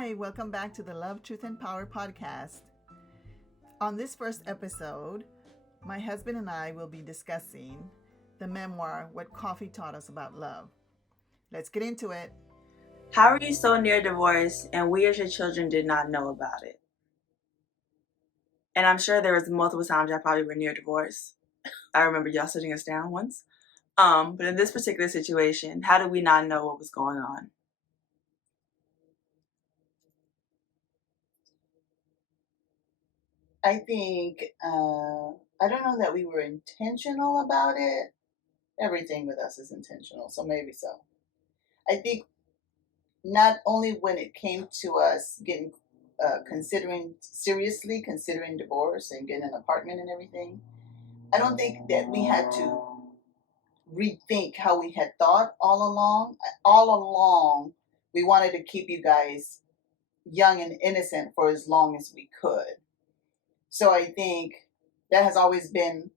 Hi, welcome back to the Love, Truth, and Power podcast. On this first episode, my husband and I will be discussing the memoir, What Coffee Taught Us About Love. Let's get into it. How are you so near divorce and we as your children did not know about it? And I'm sure there was multiple times I probably were near divorce. I remember y'all sitting us down once. But in this particular situation, how did we not know what was going on? I think, I don't know that we were intentional about it. Everything with us is intentional, so maybe so. I think not only when it came to us getting, seriously considering divorce and getting an apartment and everything, I don't think that we had to rethink how we had thought all along. All along, we wanted to keep you guys young and innocent for as long as we could. So I think that has always been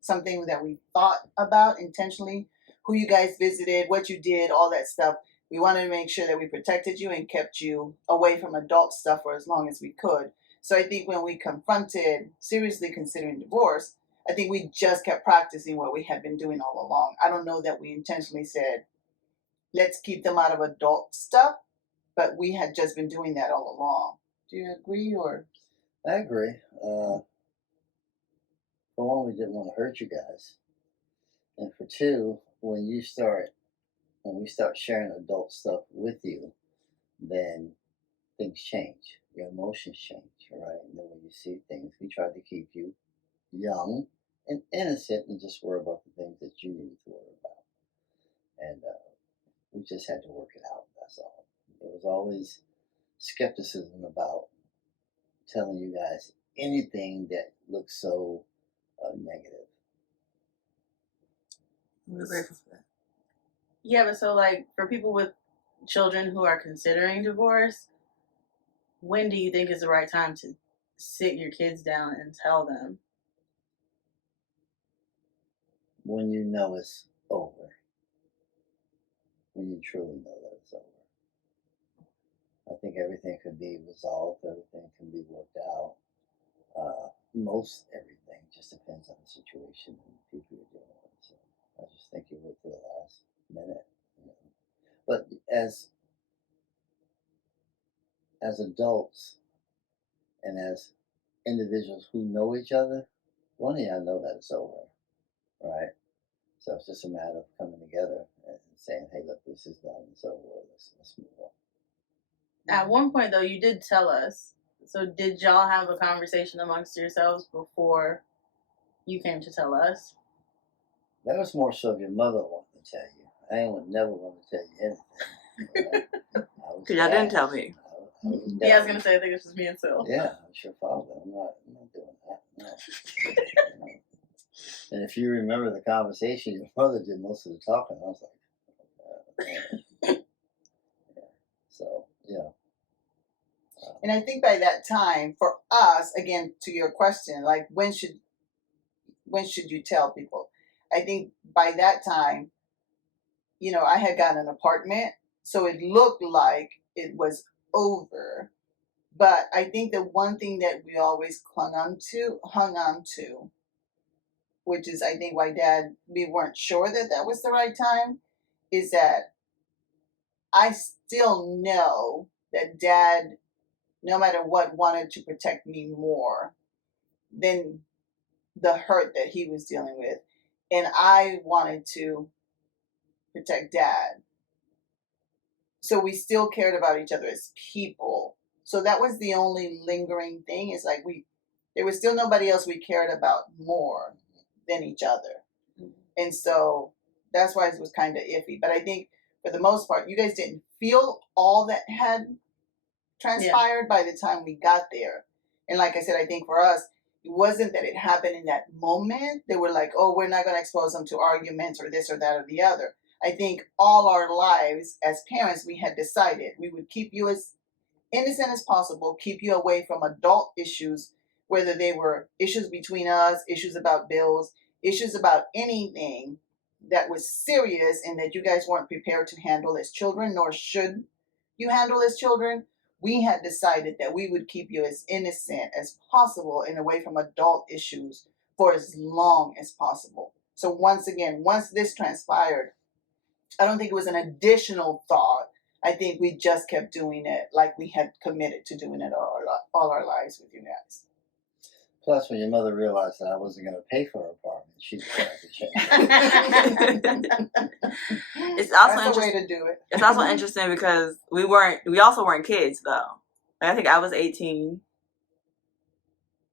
something that we thought about intentionally. Who you guys visited, what you did, all that stuff. We wanted to make sure that we protected you and kept you away from adult stuff for as long as we could. So I think when we confronted seriously considering divorce, I think we just kept practicing what we had been doing all along. I don't know that we intentionally said, let's keep them out of adult stuff, but we had just been doing that all along. Do you agree or? I agree. For one, we didn't want to hurt you guys. And for two, when we start sharing adult stuff with you, then things change. Your emotions change, right? And the way you see things. We tried to keep you young and innocent and just worry about the things that you need to worry about. And we just had to work it out, that's all. There was always skepticism about telling you guys anything that looks so negative. We're grateful for that. Yeah, but so like for people with children who are considering divorce, when do you think is the right time to sit your kids down and tell them? When you know it's over. When you truly know that it's over. I think everything can be resolved, everything can be worked out. Most everything just depends on the situation and the people you're dealing with. So I just think you wait for the last minute. You know. But as adults and as individuals who know each other, one of y'all know that it's over, right? So it's just a matter of coming together and saying, "Hey, look, this is done. It's over. Let's move on." At one point, though, you did tell us. So did y'all have a conversation amongst yourselves before you came to tell us? That was more so your mother wanted to tell you. I ain't never want to tell you anything. Because y'all didn't tell me. Yeah, I was going to say, I think it's just me and Sil. Yeah, I'm your father. I'm not doing that. No. And if you remember the conversation, your mother did most of the talking. I was like, yeah. So, yeah. And I think by that time, for us, again, to your question, like when should you tell people? I think by that time, I had gotten an apartment, so it looked like it was over. But I think the one thing that we always hung on to, which is I think why we weren't sure that that was the right time, is that I still know that Dad, no matter what, wanted to protect me more than the hurt that he was dealing with. And I wanted to protect Dad. So we still cared about each other as people. So that was the only lingering thing, is like there was still nobody else we cared about more than each other. And so that's why it was kind of iffy. But I think for the most part, you guys didn't feel all that had transpired by the time we got there. And like I said, I think for us, it wasn't that it happened in that moment. They were like, oh, we're not going to expose them to arguments or this or that or the other. I think all our lives as parents, we had decided we would keep you as innocent as possible, keep you away from adult issues, whether they were issues between us, issues about bills, issues about anything that was serious and that you guys weren't prepared to handle as children, nor should you handle as children. we had decided that we would keep you as innocent as possible and away from adult issues for as long as possible. So once this transpired, I don't think it was an additional thought. I think we just kept doing it like we had committed to doing it all our lives with you guys. Plus, when your mother realized that I wasn't going to pay for her apartment, she decided to change. It's also That's a way to do it. It's also interesting because we also weren't kids though. Like, I think I was 18.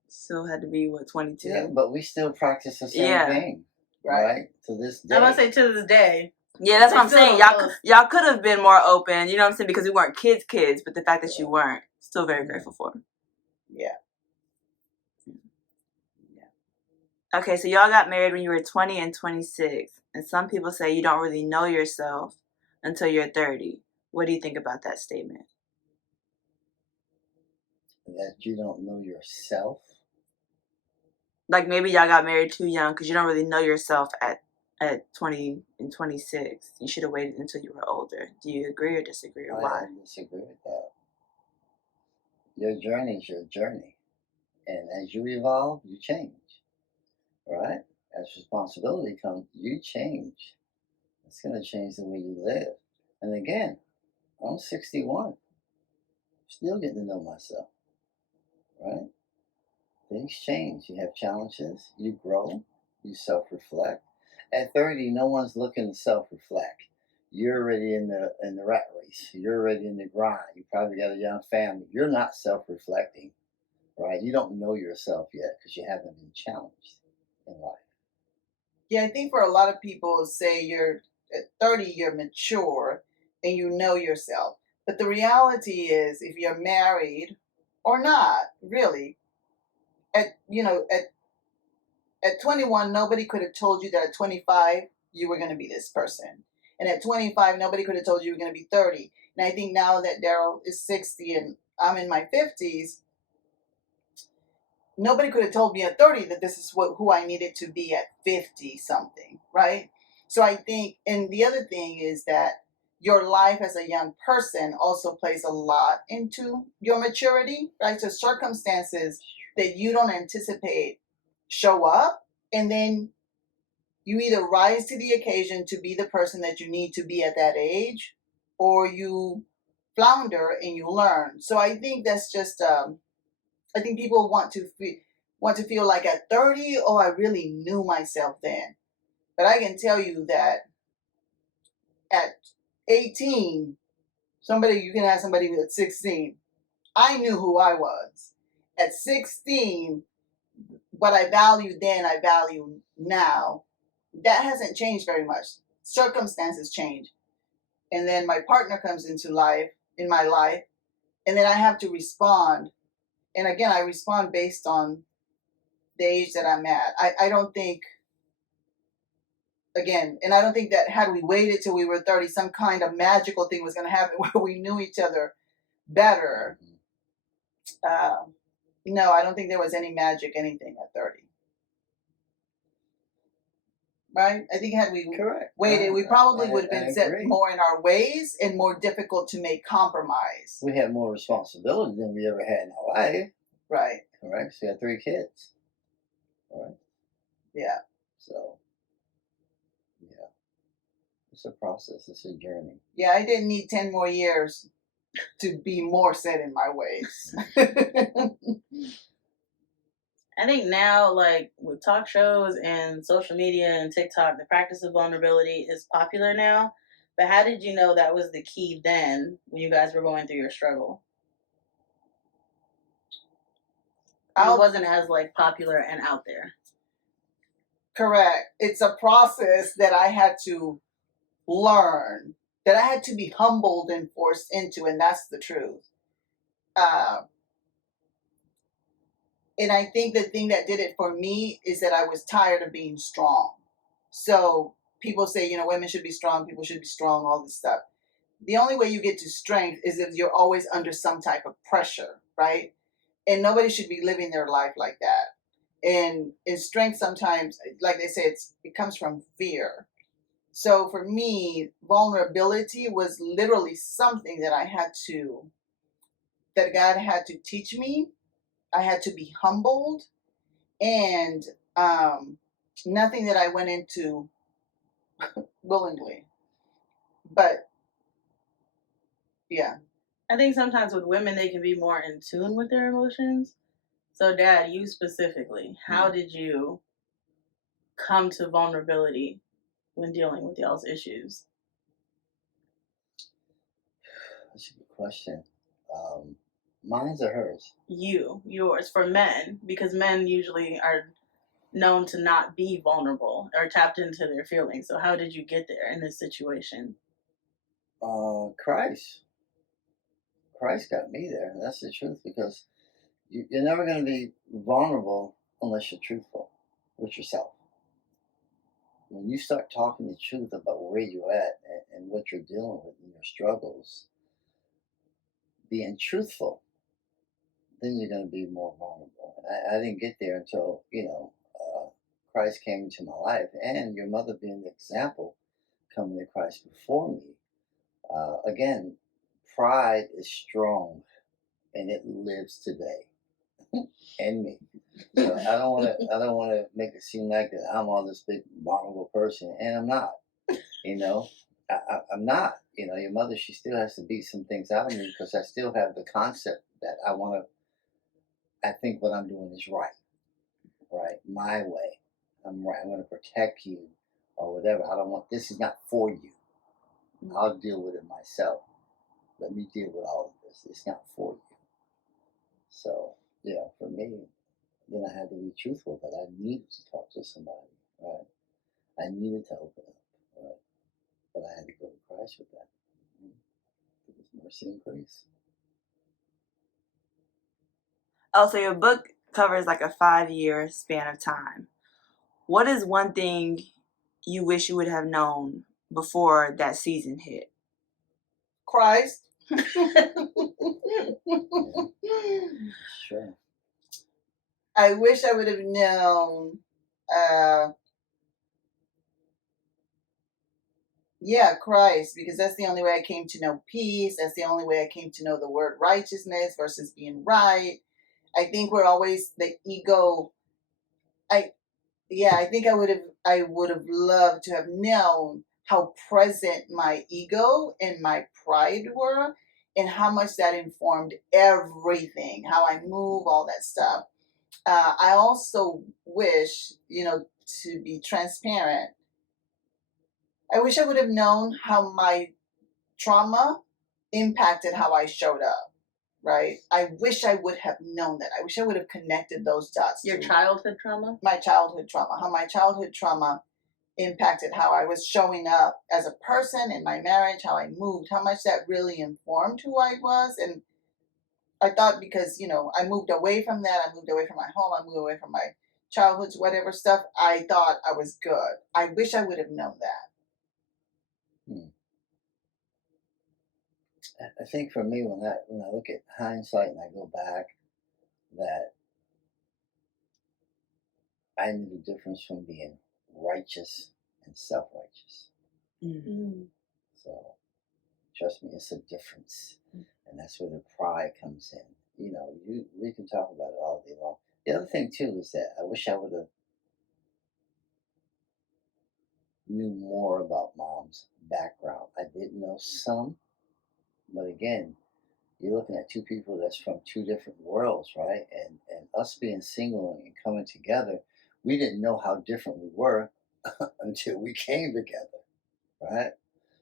Still had to be 22. Yeah, but we still practice the same Yeah. thing, Right. right? To this day. I'm gonna say to this day. Yeah, that's what I'm Still saying. don't know. Y'all could have been more open, you know what I'm saying? Because we weren't kids, but the fact that you weren't, still very grateful for. Yeah. Okay, so y'all got married when you were 20 and 26. And some people say you don't really know yourself until you're 30. What do you think about that statement? That you don't know yourself? Like maybe y'all got married too young because you don't really know yourself at 20 and 26. You should have waited until you were older. Do you agree or disagree, or why? I disagree with that. Your journey is your journey. And as you evolve, you change. Right? As responsibility comes, you change. It's going to change the way you live. And again, I'm 61. Still getting to know myself. Right? Things change. You have challenges. You grow. You self-reflect. At 30, no one's looking to self-reflect. You're already in the rat race. You're already in the grind. You probably got a young family. You're not self-reflecting. Right? You don't know yourself yet because you haven't been challenged in life. Yeah, I think for a lot of people say you're at 30, you're mature and you know yourself. But the reality is, if you're married or not, really, at 21, nobody could have told you that at 25 you were going to be this person, and at 25, nobody could have told you were going to be 30. And I think now that Daryl is 60 and I'm in my 50s, nobody could have told me at 30 that this is who I needed to be at 50 something, right? So I think, and the other thing is that your life as a young person also plays a lot into your maturity, right? So circumstances that you don't anticipate show up, and then you either rise to the occasion to be the person that you need to be at that age, or you flounder and you learn. So I think that's just, I think people want to feel like at 30, oh, I really knew myself then. But I can tell you that at 18, you can ask somebody at 16, I knew who I was. At 16, what I valued then, I value now. That hasn't changed very much. Circumstances change. And then my partner comes into my life, and then I have to respond. And again, I respond based on the age that I'm at. I don't think, again, and I don't think that had we waited till we were 30, some kind of magical thing was going to happen where we knew each other better. No, I don't think there was any magic anything at 30. Right? I think had we waited, we probably would have been set more in our ways and more difficult to make compromise. We had more responsibility than we ever had in our life. Right. Correct. So you had 3 kids. Right. Yeah. So, yeah. It's a process. It's a journey. Yeah, I didn't need 10 more years to be more set in my ways. I think now, like with talk shows and social media and TikTok, the practice of vulnerability is popular now. But how did you know that was the key then when you guys were going through your struggle? It wasn't as like popular and out there. Correct. It's a process that I had to learn, that I had to be humbled and forced into, and that's the truth. And I think the thing that did it for me is that I was tired of being strong. So people say, women should be strong, people should be strong, all this stuff. The only way you get to strength is if you're always under some type of pressure, right? And nobody should be living their life like that. And strength sometimes, like they say, it comes from fear. So for me, vulnerability was literally something that I had to that God had to teach me. I had to be humbled, and nothing that I went into willingly. But yeah, I think sometimes with women, they can be more in tune with their emotions. So, Dad, you specifically, how did you come to vulnerability when dealing with y'all's issues? That's a good question. Mine's or hers? Yours, for men, because men usually are known to not be vulnerable or tapped into their feelings. So, how did you get there in this situation? Christ. Christ got me there. That's the truth, because you're never going to be vulnerable unless you're truthful with yourself. When you start talking the truth about where you're at and what you're dealing with and your struggles, being truthful, then you're going to be more vulnerable. I didn't get there until, Christ came into my life, and your mother being the example coming to Christ before me. Again, pride is strong, and it lives today in me. So I don't want to make it seem like that I'm all this big vulnerable person, and I'm not. I'm not. Your mother, she still has to beat some things out of me, because I still have the concept that I think what I'm doing is right, my way. I'm right. I'm going to protect you, or whatever. I don't want. This is not for you. I'll deal with it myself. Let me deal with all of this. It's not for you. So, for me, then I had to be truthful that I needed to talk to somebody, right? I needed to open up, right? But I had to go to Christ with that. It was mercy and grace. Oh, so your book covers like a 5-year span of time. What is one thing you wish you would have known before that season hit? Christ. Sure. I wish I would have known. Christ, because that's the only way I came to know peace. That's the only way I came to know the word righteousness versus being right. I think we're always the ego. I think I would have loved to have known how present my ego and my pride were, and how much that informed everything, how I move, all that stuff. I also wish, to be transparent, I wish I would have known how my trauma impacted how I showed up, right? I wish I would have known that. I wish I would have connected those dots. Your childhood trauma? My childhood trauma. How my childhood trauma impacted how I was showing up as a person in my marriage, how I moved, how much that really informed who I was. And I thought, because, I moved away from that, I moved away from my home, I moved away from my childhood, whatever stuff, I thought I was good. I wish I would have known that. I think for me, when I look at hindsight and I go back, that I knew the difference from being righteous and self-righteous. Mm-hmm. So, trust me, it's a difference. And that's where the pride comes in. We can talk about it all day long. The other thing, too, is that I wish I would have knew more about Mom's background. I did know some, but again, you're looking at two people that's from two different worlds, right? And us being single and coming together, we didn't know how different we were until we came together, right?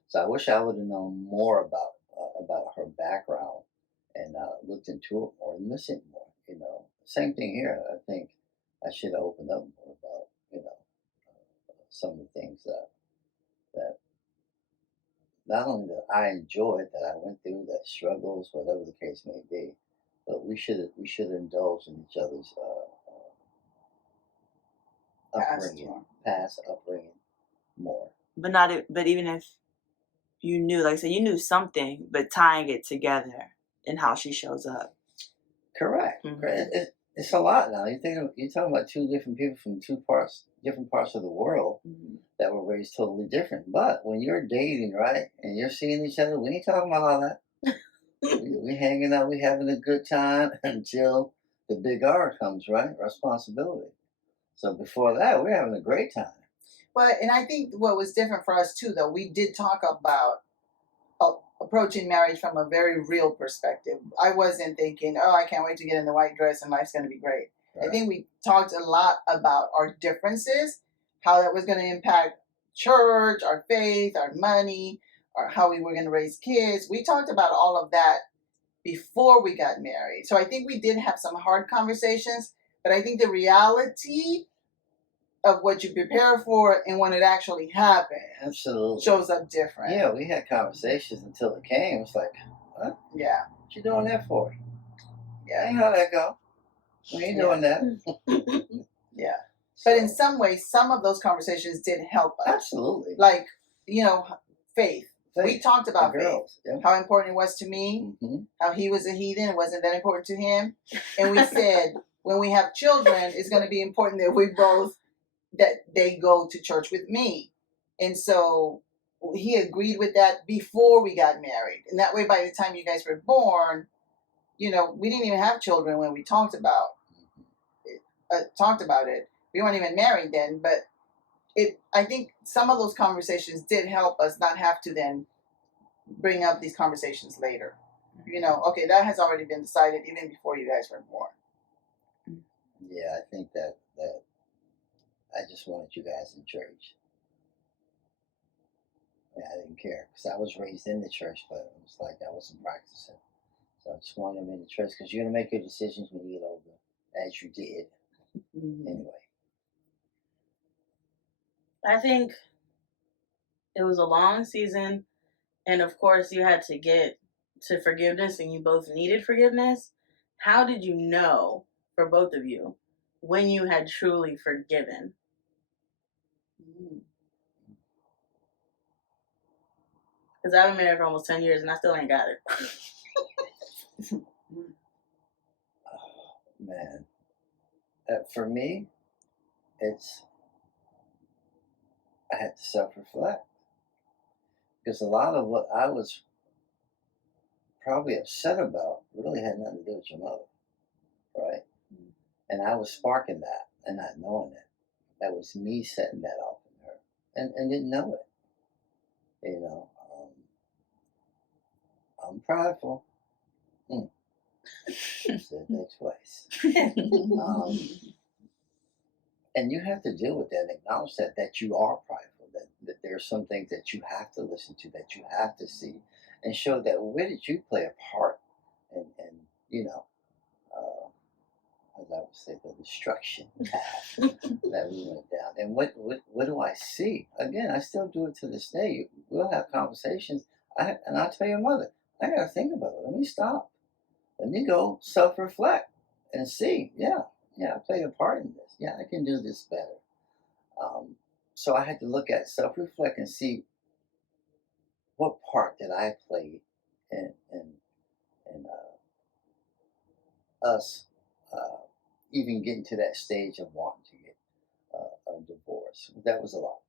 So I wish I would have known more about her background and looked into it more and listened more. Same thing here. I think I should have opened up more about some of the things that not only that I enjoyed, that I went through, that struggles, whatever the case may be, but we should indulge in each other's past upbringing more. But even if you knew, like I said, you knew something, but tying it together in how she shows up. Correct. Mm-hmm. It's a lot now. You're talking about two different people from different parts of the world, mm-hmm. that were raised totally different. But when you're dating, right, and you're seeing each other, we ain't talking about all that. we hanging out, we having a good time until the big R comes, right? Responsibility. So before that, we're having a great time. Well, and I think what was different for us too, though, we did talk about approaching marriage from a very real perspective. I wasn't thinking, oh, I can't wait to get in the white dress and life's going to be great. Right. I think we talked a lot about our differences, how that was going to impact church, our faith, our money, or how we were going to raise kids. We talked about all of that before we got married. So I think we did have some hard conversations, but I think the reality of what you prepare for and when it actually happens Absolutely. shows up different. Yeah, we had conversations until it came. It's like, what? Yeah. What you doing that for? Yeah. Ain't how that go. We ain't doing that. Yeah. But in So, some ways, some of those conversations did help us. absolutely. Like, faith. We Faith, talked the about faith. girls. Yeah. How important it was to me, Mhm. how he was a heathen, it wasn't that important to him. And we said, when we have children, it's going to be important that they go to church with me. And so he agreed with that before we got married. And that way, by the time you guys were born, we didn't even have children when we talked about it. We weren't even married then, but I think some of those conversations did help us not have to then bring up these conversations later. Okay, that has already been decided even before you guys were born. Yeah, I think that I just wanted you guys in church. I didn't care because I was raised in the church, but it was like I wasn't practicing. So I just wanted them in the church because you're going to make your decisions when you get older, as you did. Anyway. I think it was a long season, and of course, you had to get to forgiveness, and you both needed forgiveness. How did you know, for both of you, when you had truly forgiven? Because I've been married for almost 10 years, and I still ain't got it. Oh, man. For me, I had to self-reflect. Because a lot of what I was probably upset about really had nothing to do with your mother, right? And I was sparking that and not knowing it. That was me setting that off in her and didn't know it. I'm prideful. Said that twice. And you have to deal with that and acknowledge that you are prideful, that there are some things that you have to listen to, that you have to see, and show that where did you play a part and as I would say, the destruction path that we went down. And what do I see? Again, I still do it to this day. We'll have conversations, and I'll tell your mother, I got to think about it. Let me stop. Let me go self-reflect and see. Yeah, I played a part in this. Yeah, I can do this better. So I had to look at self-reflect and see what part did I play in us even getting to that stage of wanting to get a divorce. That was a lot.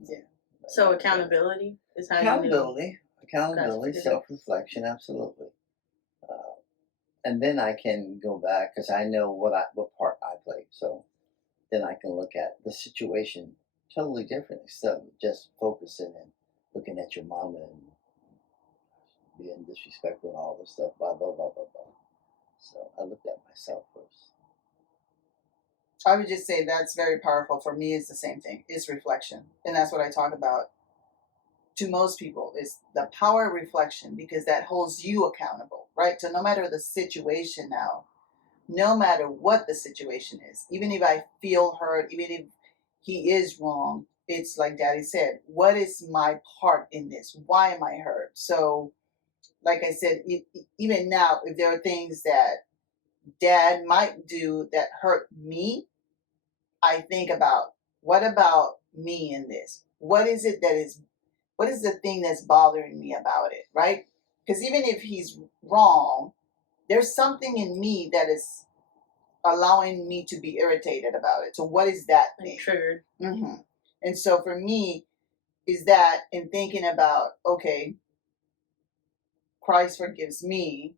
Yeah. So accountability is how you knew. Accountability, self-reflection, absolutely. And then I can go back because I know what part I played. So then I can look at the situation totally different instead of just focusing and looking at your mama and being disrespectful and all this stuff, blah, blah, blah, blah, blah. So I looked at myself first. I would just say that's very powerful. For me, it's the same thing. It's reflection. And that's what I talk about to most people is the power of reflection, because that holds you accountable, right? So no matter the situation now, no matter what the situation is, even if I feel hurt, even if he is wrong, it's like Daddy said, what is my part in this? Why am I hurt? So, like I said, even now, if there are things that Dad might do that hurt me, I think about, what about me in this? What is the thing that's bothering me about it, right? Because even if he's wrong, there's something in me that is allowing me to be irritated about it. So what is that thing? Triggered. Mm-hmm. And so for me, is that in thinking about, okay, Christ forgives me,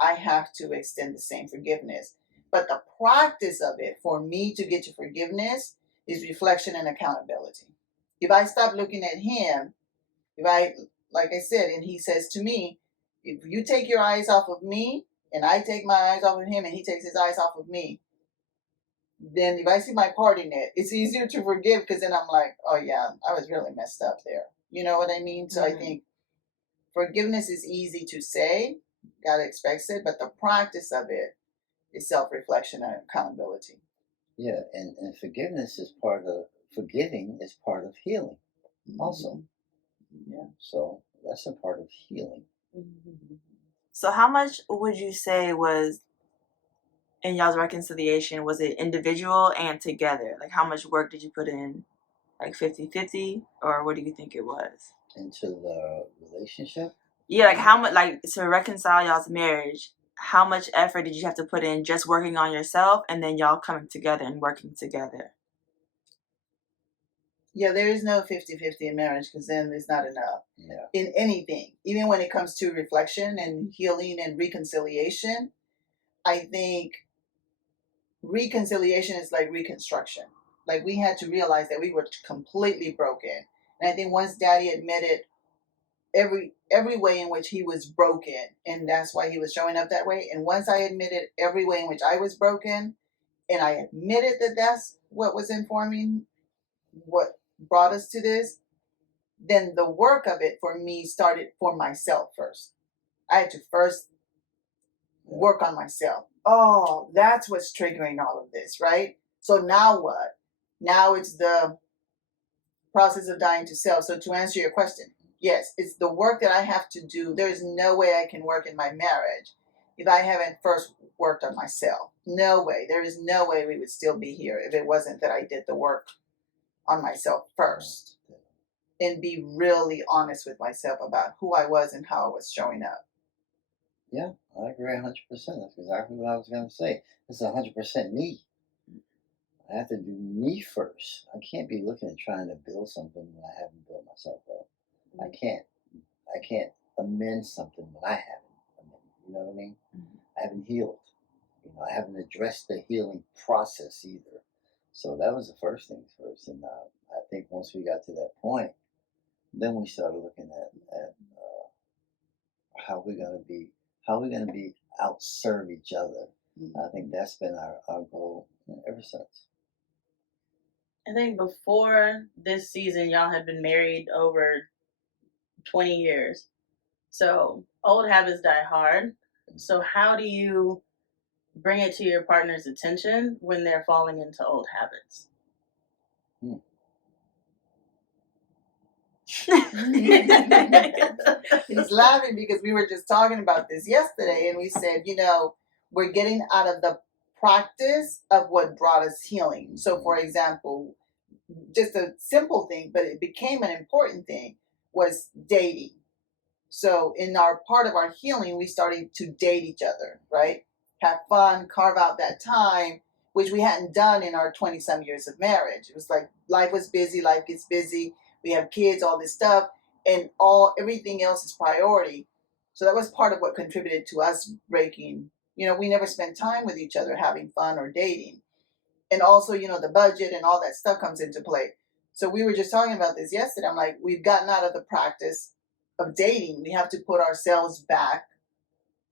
I have to extend the same forgiveness. But the practice of it for me to get to forgiveness is reflection and accountability. If I stop looking at him, if I, like I said, and he says to me, if you take your eyes off of me and I take my eyes off of him and he takes his eyes off of me, then if I see my part in it, it's easier to forgive because then I'm like, oh yeah, I was really messed up there. You know what I mean? So I think forgiveness is easy to say, God expects it, but the practice of it is self-reflection and accountability. Yeah, and forgiveness is forgiving is part of healing also. Yeah. So that's a part of healing. So how much would you say was in y'all's reconciliation? Was it individual and together? Like how much work did you put in? Like 50-50? Or what do you think it was? Into the relationship? Yeah, like how much, like to reconcile y'all's marriage, how much effort did you have to put in just working on yourself and then y'all coming together and working together? Yeah, there is no 50-50 in marriage because then there's not enough. Yeah. In anything, even when it comes to reflection and healing and reconciliation, I think reconciliation is like reconstruction. Like we had to realize that we were completely broken. And I think once Daddy admitted every way in which he was broken, and that's why he was showing up that way. And once I admitted every way in which I was broken, and I admitted that that's what was informing what brought us to this, then the work of it for me started for myself first. I had to first work on myself. Oh, that's what's triggering all of this, right? So now what? Now it's the process of dying to self. So to answer your question, yes, it's the work that I have to do. There's no way I can work in my marriage if I haven't first worked on myself. No way. There is no way we would still be here if it wasn't that I did the work on myself first and be really honest with myself about who I was and how I was showing up. Yeah, I agree 100%. That's exactly what I was going to say. It's 100% me. I have to do me first. I can't be looking at trying to build something when I haven't built myself up. I can't amend something when I haven't amended. You know what I mean? I haven't healed. I haven't addressed the healing process either. So that was the first things first. And I think once we got to that point, then we started looking at how we're going to be outserve each other. I think that's been our goal ever since. I think before this season, y'all had been married over 20 years. So old habits die hard. So how do you bring it to your partner's attention when they're falling into old habits? He's laughing because we were just talking about this yesterday and we said, we're getting out of the practice of what brought us healing. So for example, just a simple thing, but it became an important thing, was dating. So in our part of our healing, we started to date each other, right? Have fun, carve out that time, which we hadn't done in our 20-some years of marriage. It was like life was busy, life gets busy. We have kids, all this stuff, and everything else is priority. So that was part of what contributed to us breaking. We never spent time with each other having fun or dating. And also, the budget and all that stuff comes into play. So we were just talking about this yesterday. I'm like, we've gotten out of the practice of dating. We have to put ourselves back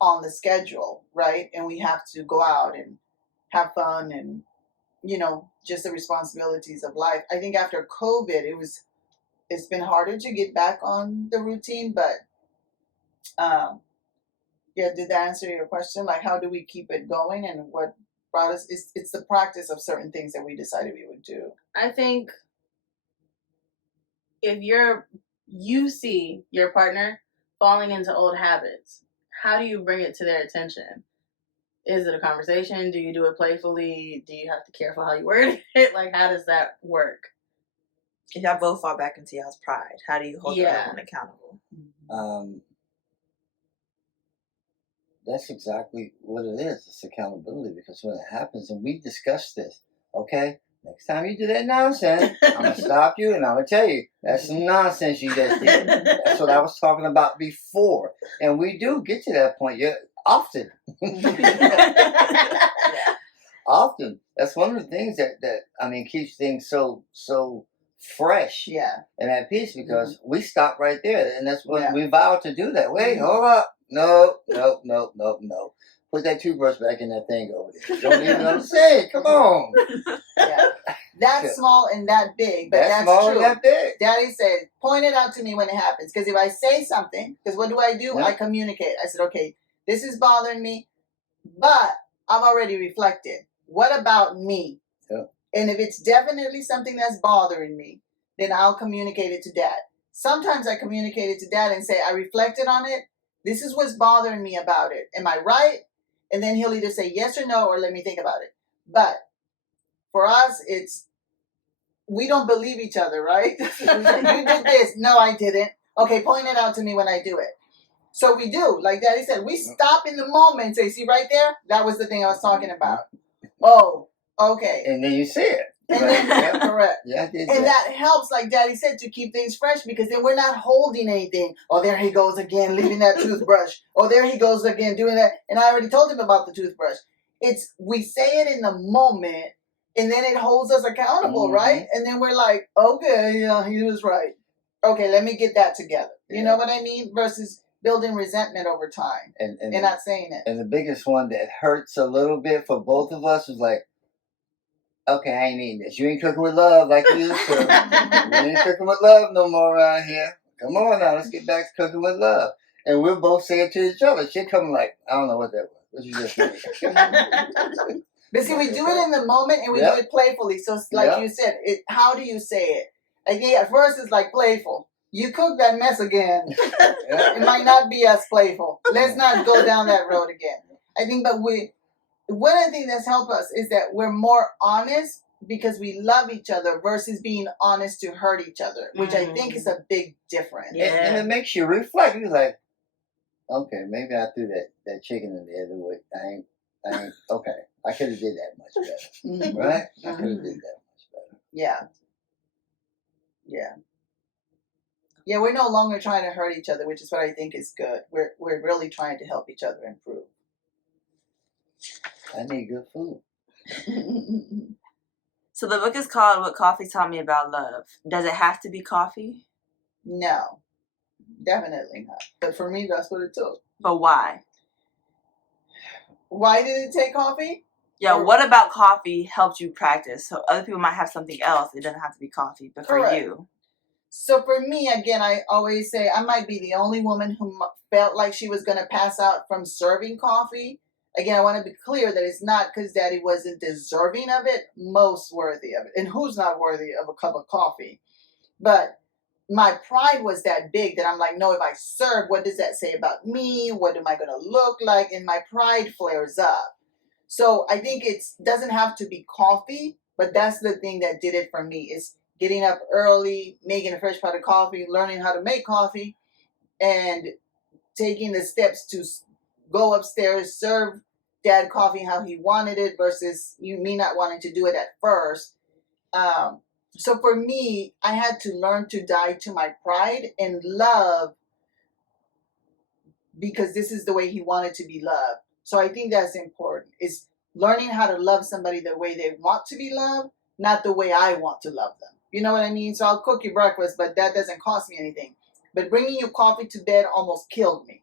on the schedule, right? And we have to go out and have fun and, just the responsibilities of life. I think after COVID, it's been harder to get back on the routine, but did that answer your question? Like, how do we keep it going and what brought us? It's the practice of certain things that we decided we would do. I think if you see your partner falling into old habits, how do you bring it to their attention? Is it a conversation? Do you do it playfully? Do you have to be careful how you word it? Like, how does that work? If y'all both fall back into y'all's pride, how do you hold the other one accountable? That's exactly what it is. It's accountability, because when it happens, and we discussed this, okay, next time you do that nonsense, I'm going to stop you and I'm going to tell you, that's some nonsense you just did. That's what I was talking about before. And we do get to that point often. Often. That's one of the things that keeps things so fresh Yeah. and at peace, because we stop right there. And that's what we vowed to do that. Wait, Mhm. hold up. No. Put that toothbrush back in that thing over there. Don't even know what to say. Come on. Yeah. That small and that big, but that's small true. and that big. Daddy said, point it out to me when it happens. Because if I say something, because what do? Yeah. I communicate. I said, okay, this is bothering me, but I've already reflected. What about me? Yeah. And if it's definitely something that's bothering me, then I'll communicate it to Dad. Sometimes I communicate it to Dad and say, I reflected on it. This is what's bothering me about it. Am I right? And then he'll either say yes or no, or let me think about it. But for us, we don't believe each other, right? You did this. No, I didn't. Okay, point it out to me when I do it. So we do. Like Daddy said, we stop in the moment and say, see right there? That was the thing I was talking about. Oh, okay. And then you see it. And then, correct. Yeah, I did and that helps, like Daddy said, to keep things fresh, because then we're not holding anything. Oh, there he goes again, leaving that toothbrush. Oh, there he goes again, doing that. And I already told him about the toothbrush. We say it in the moment, and then it holds us accountable, right? And then we're like, okay, yeah, he was right. Okay, let me get that together. You know what I mean? Versus building resentment over time and not saying it. And the biggest one that hurts a little bit for both of us was like, okay, I ain't eating this. You ain't cooking with love like you used to. You ain't cooking with love no more around here. Come on now, let's get back to cooking with love. And we'll both say it to each other. She'll come like, I don't know what that was. What you just made? But see, we do it in the moment and we do it playfully. So like you said, how do you say it? I think at first it's like playful. You cook that mess again. It might not be as playful. Let's not go down that road again. I think, but one of the things that's helped us is that we're more honest because we love each other versus being honest to hurt each other, which I think is a big difference. Yeah. And it makes you reflect. You're like, okay, maybe I threw that chicken in the other way. I ain't okay. I could have did that much better. Right? I could have did that much better. Yeah. Yeah. Yeah, we're no longer trying to hurt each other, which is what I think is good. We're really trying to help each other improve. I need good food. So the book is called What Coffee Taught Me About Love. Does it have to be coffee? No, definitely not. But for me, that's what it took. But why? Why did it take coffee? Yeah, what about coffee helped you practice? So other people might have something else. It doesn't have to be coffee, but for you. So for me, again, I always say I might be the only woman who felt like she was going to pass out from serving coffee. Again, I want to be clear that it's not because Daddy wasn't deserving of it, most worthy of it. And who's not worthy of a cup of coffee? But my pride was that big that I'm like, no, if I serve, what does that say about me? What am I going to look like? And my pride flares up. So I think it doesn't have to be coffee, but that's the thing that did it for me is getting up early, making a fresh pot of coffee, learning how to make coffee, and taking the steps to go upstairs, serve Dad coffee how he wanted it versus me not wanting to do it at first. So for me, I had to learn to die to my pride and love because this is the way he wanted to be loved. So I think that's important, is learning how to love somebody the way they want to be loved, not the way I want to love them. You know what I mean? So I'll cook you breakfast, but that doesn't cost me anything. But bringing you coffee to bed almost killed me.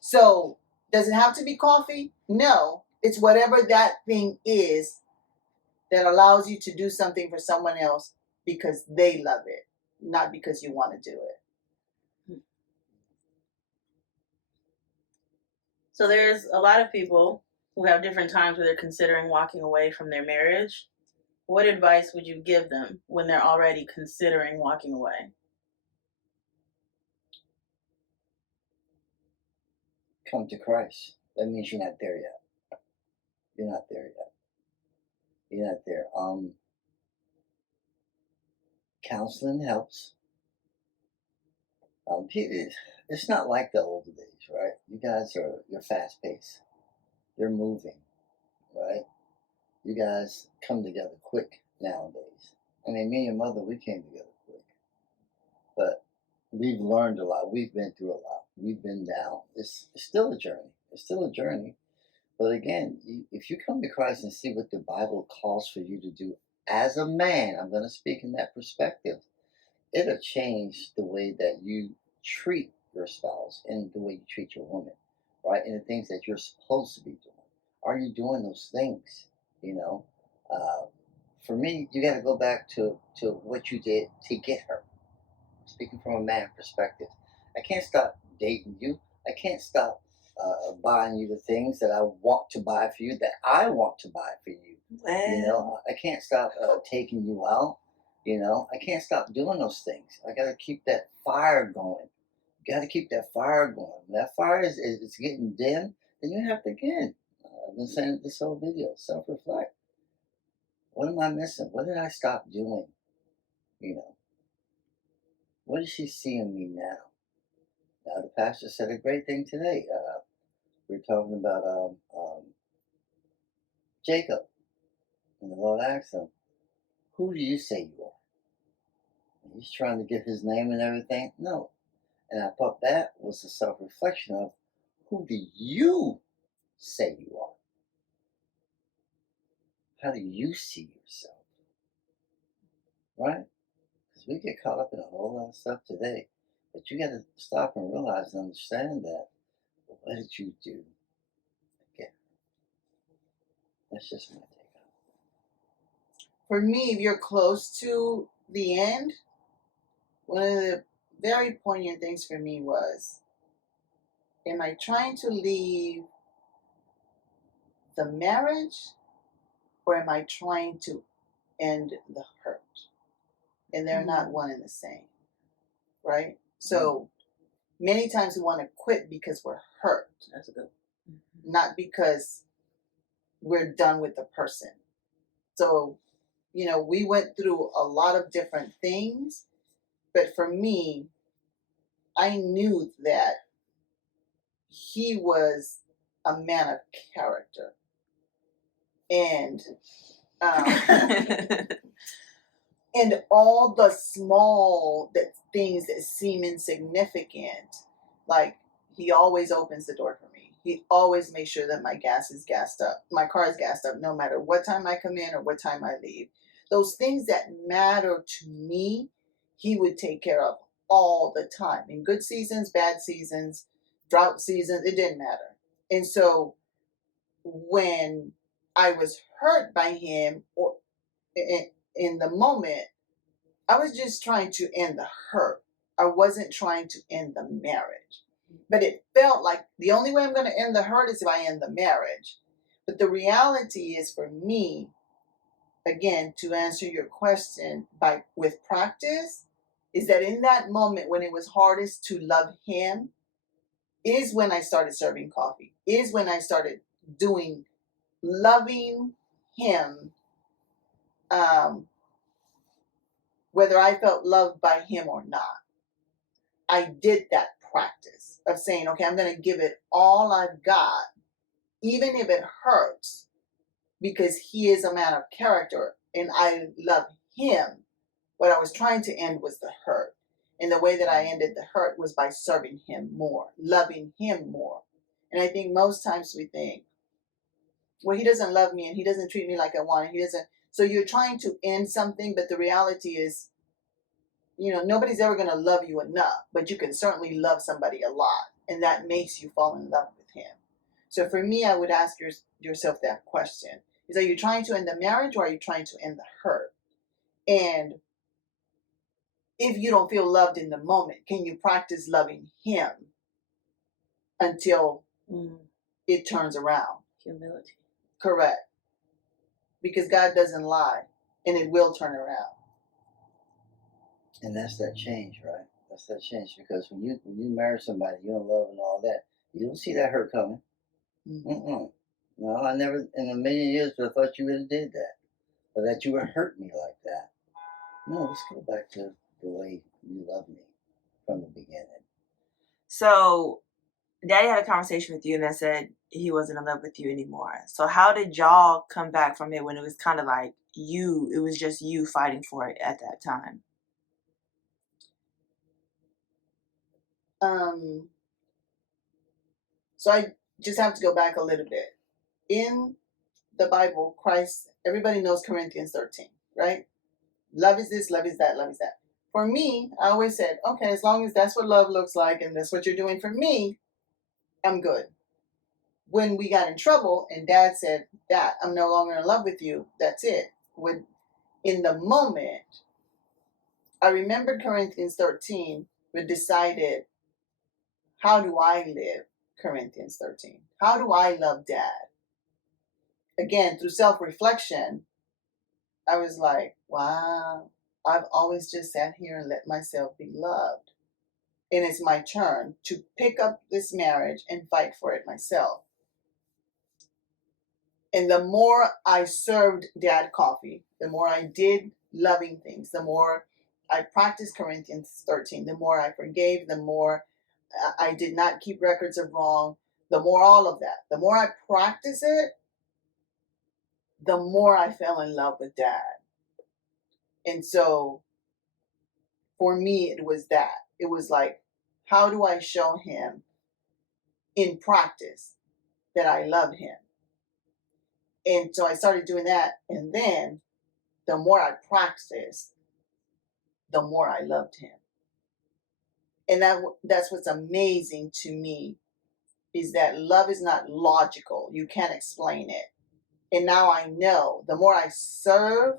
So does it have to be coffee? No. It's whatever that thing is that allows you to do something for someone else because they love it, not because you want to do it. So there's a lot of people who have different times where they're considering walking away from their marriage. What advice would you give them when they're already considering walking away? Come to Christ. That means you're not there yet. You're not there yet. You're not there. Counseling helps. It's not like the old days, right? You guys you're fast paced. You're moving, right? You guys come together quick. nowadays. I mean, me and your mother, we came together quick. But we've learned a lot. We've been through a lot. We've been down. It's still a journey. It's still a journey. But again, if you come to Christ and see what the Bible calls for you to do as a man, I'm going to speak in that perspective, it'll change the way that you treat your spouse and the way you treat your woman, right? And the things that you're supposed to be doing. Are you doing those things? You know, for me, you got to go back to what you did to get her. Speaking from a man perspective, I can't stop dating you. I can't stop buying you the things that I want to buy for you, that I want to buy for you. Well, You know, I can't stop taking you out. You know, I can't stop doing those things. I got to keep that fire going. You got to keep that fire going. When that fire is getting dim, then you have to, again, I've been saying it this whole video, self-reflect. What am I missing? What did I stop doing? You know, what does she see in me now? Now, the pastor said a great thing today. We were talking about Jacob. And the Lord asked him, who do you say you are? And he's trying to give his name and everything. No. And I thought that was a self-reflection of, who do you say you are? How do you see yourself? Right? Because we get caught up in a whole lot of stuff today. But you got to stop and realize and understand that. Well, what did you do? Again, that's just my take on it. For me, if you're close to the end, one of the very poignant things for me was, am I trying to leave the marriage, or am I trying to end the hurt? And they're not one and the same, right? So many times we want to quit because we're hurt. That's a good one. Not because we're done with the person. So, you know, we went through a lot of different things, but for me, I knew that he was a man of character. And and all the small things that seem insignificant, like he always opens the door for me. He always makes sure that my gas is gassed up. My car is gassed up no matter what time I come in or what time I leave. Those things that matter to me, he would take care of all the time. In good seasons, bad seasons, drought seasons, it didn't matter. And so when I was hurt by him, or in the moment, I was just trying to end the hurt. I wasn't trying to end the marriage. But it felt like the only way I'm going to end the hurt is if I end the marriage. But the reality is, for me, again, to answer your question, with practice, is that in that moment when it was hardest to love him, is when I started serving coffee, is when I started loving him, whether I felt loved by him or not. I did that practice of saying, okay, I'm going to give it all I've got, even if it hurts, because he is a man of character and I love him. What I was trying to end was the hurt. And the way that I ended the hurt was by serving him more, loving him more. And I think most times we think, well, he doesn't love me and he doesn't treat me like I want, and he doesn't. So you're trying to end something, but the reality is, you know, nobody's ever going to love you enough, but you can certainly love somebody a lot, and that makes you fall in love with him. So for me, I would ask yourself that question. Is, are you trying to end the marriage, or are you trying to end the hurt? And if you don't feel loved in the moment, can you practice loving him until it turns around? Humility. Correct. Because God doesn't lie, and it will turn around. And that's that change, right? That's that change, because when you marry somebody, you don't love and all that, you don't see that hurt coming. No, I never in a million years would have thought you would have did that, or that you would hurt me like that. No, let's go back to the way you love me from the beginning. So Daddy had a conversation with you and then said he wasn't in love with you anymore. So how did y'all come back from it when it was kind of like it was just you fighting for it at that time? So I just have to go back a little bit. In the Bible, Christ, everybody knows Corinthians 13, right? Love is this, love is that, love is that. For me, I always said, okay, as long as that's what love looks like and that's what you're doing for me, I'm good. When we got in trouble and Dad said that I'm no longer in love with you, that's it. When in the moment, I remembered Corinthians 13, we decided, how do I live Corinthians 13? How do I love Dad? Again, through self-reflection, I was like, wow, I've always just sat here and let myself be loved. And it's my turn to pick up this marriage and fight for it myself. And the more I served Dad coffee, the more I did loving things, the more I practiced Corinthians 13, the more I forgave, the more I did not keep records of wrong, the more all of that. The more I practice it, the more I fell in love with Dad. And so for me, it was that. It was like, how do I show him in practice that I love him? And so I started doing that. And then the more I practiced, the more I loved him. And that's what's amazing to me, is that love is not logical. You can't explain it. And now I know the more I serve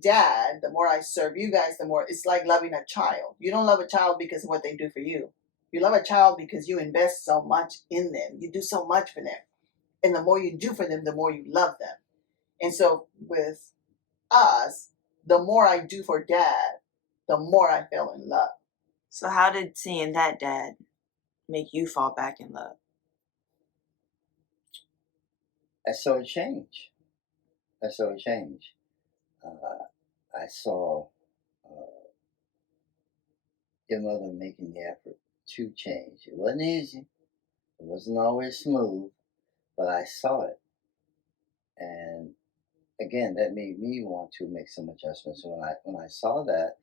Dad, the more I serve you guys, the more it's like loving a child. You don't love a child because of what they do for you. You love a child because you invest so much in them. You do so much for them. And the more you do for them, the more you love them. And so with us, the more I do for Dad, the more I fell in love. So how did seeing that dad make you fall back in love? I saw a change. I saw a change. I saw your mother making the effort to change. It wasn't easy. It wasn't always smooth, but I saw it. And again, that made me want to make some adjustments. When I saw that,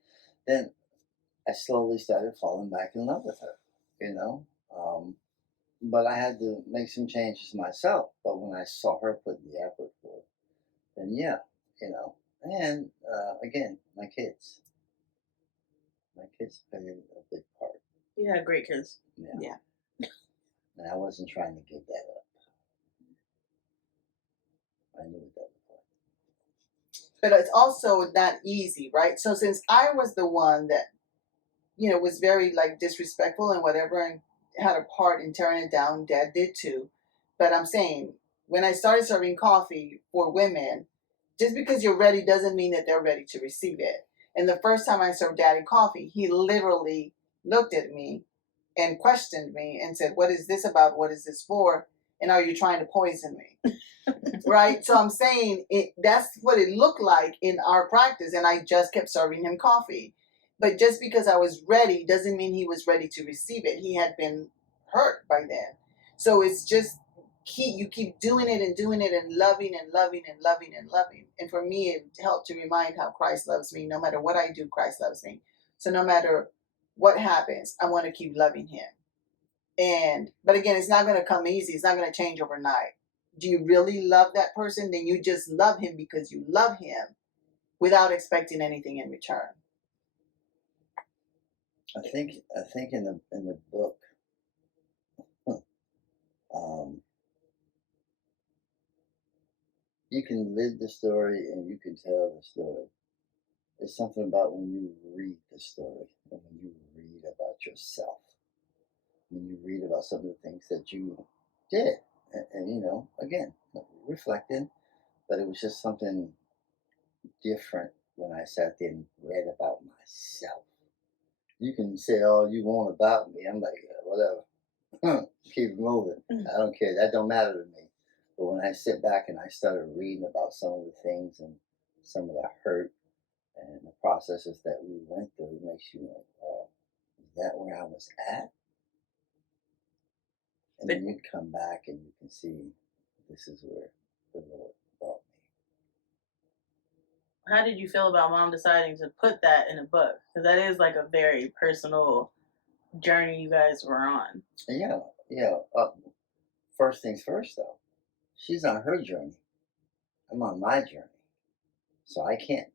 then I slowly started falling back in love with her. You know, but I had to make some changes myself. But when I saw her putting the effort forth, then yeah, you know. And again, my kids played a big part. You had great kids. Yeah. And I wasn't trying to give that up. I knew that was. But it's also not easy, right? So since I was the one that, was very like disrespectful and whatever, and had a part in tearing it down, Dad did too. But I'm saying, when I started serving coffee for women, just because you're ready doesn't mean that they're ready to receive it. And the first time I served Daddy coffee, he literally looked at me and questioned me and said, "What is this about? What is this for? And are you trying to poison me?" Right? So I'm saying that's what it looked like in our practice. And I just kept serving him coffee. But just because I was ready doesn't mean he was ready to receive it. He had been hurt by then. So it's just you keep doing it and loving and loving and loving and loving. And for me, it helped to remind how Christ loves me. No matter what I do, Christ loves me. So no matter what happens, I want to keep loving him. But again, it's not going to come easy. It's not going to change overnight. Do you really love that person? Then you just love him because you love him without expecting anything in return. I think in the book, you can live the story and you can tell the story. It's something about when you read the story and when you read about yourself, when you read about some of the things that you did, and again, reflecting, but it was just something different when I sat there and read about myself. You can say all you want about me. I'm like, yeah, whatever. Keep moving. I don't care. That don't matter to me. But when I sit back and I started reading about some of the things and some of the hurt and the processes that we went through, it makes you like, is that where I was at? And then you come back and you can see this is where the Lord brought me. How did you feel about mom deciding to put that in a book? Because that is like a very personal journey you guys were on. Yeah. First things first, though. She's on her journey. I'm on my journey. So I can't,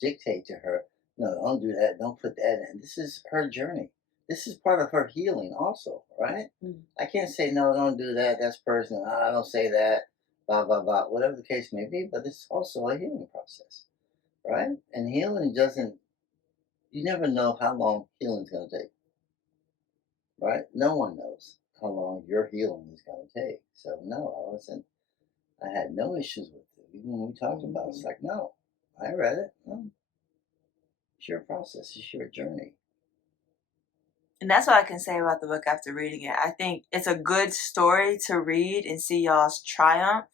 dictate to her, no, don't do that, don't put that in. This is her journey. This is part of her healing also, right? Mm. I can't say, no, don't do that, that's personal, I don't say that, blah, blah, blah, whatever the case may be, but it's also a healing process, right? And healing you never know how long healing's going to take, right? No one knows how long your healing is going to take. So, no, I had no issues with it. Even when we talked about it, it's like, no, I read it. No. It's your process, it's your journey. And that's what I can say about the book after reading it. I think it's a good story to read and see y'all's triumph,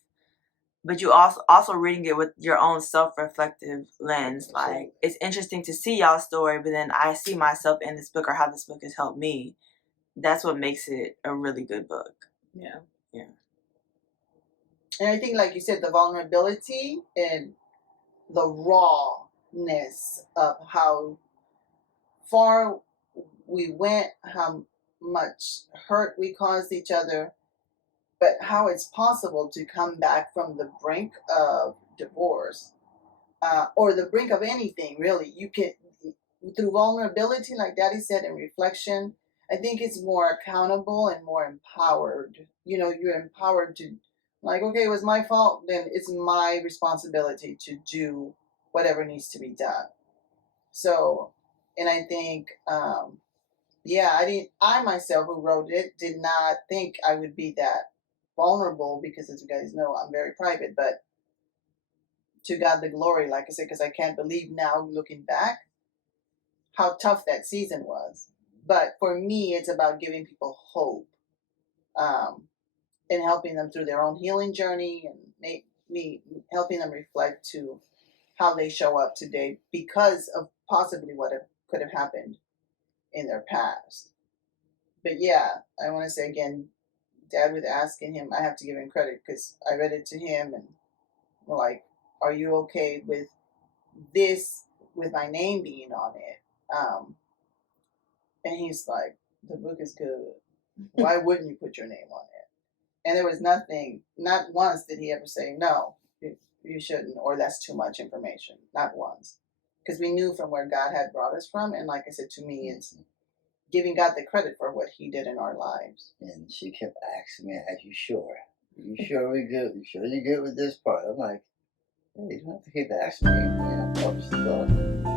but you also reading it with your own self-reflective lens. Like, it's interesting to see y'all's story, but then I see myself in this book or how this book has helped me. That's what makes it a really good book. Yeah. And I think, like you said, the vulnerability and the rawness of how far we went, how much hurt we caused each other, but how it's possible to come back from the brink of divorce, or the brink of anything, really. You can, through vulnerability, like Daddy said, and reflection, I think it's more accountable and more empowered. You're empowered to, like, okay, it was my fault, then it's my responsibility to do whatever needs to be done. So, and I think, I myself who wrote it did not think I would be that vulnerable, because as you guys know, I'm very private, but to God the glory, like I said, because I can't believe now, looking back, how tough that season was. But for me, it's about giving people hope, and helping them through their own healing journey, and me helping them reflect to how they show up today because of possibly what could have happened in their past. But yeah, I want to say again, Dad was asking him, I have to give him credit because I read it to him and like, are you okay with this, with my name being on it? And he's like, the book is good. Why wouldn't you put your name on it? And there was nothing, not once did he ever say, no, you shouldn't, or that's too much information. Not once. Because we knew from where God had brought us from. And like I said, to me, it's giving God the credit for what he did in our lives. And she kept asking me, are you sure? Are you sure we good? You sure you good with this part? I'm like, hey, you don't have to keep asking me. Publish the book.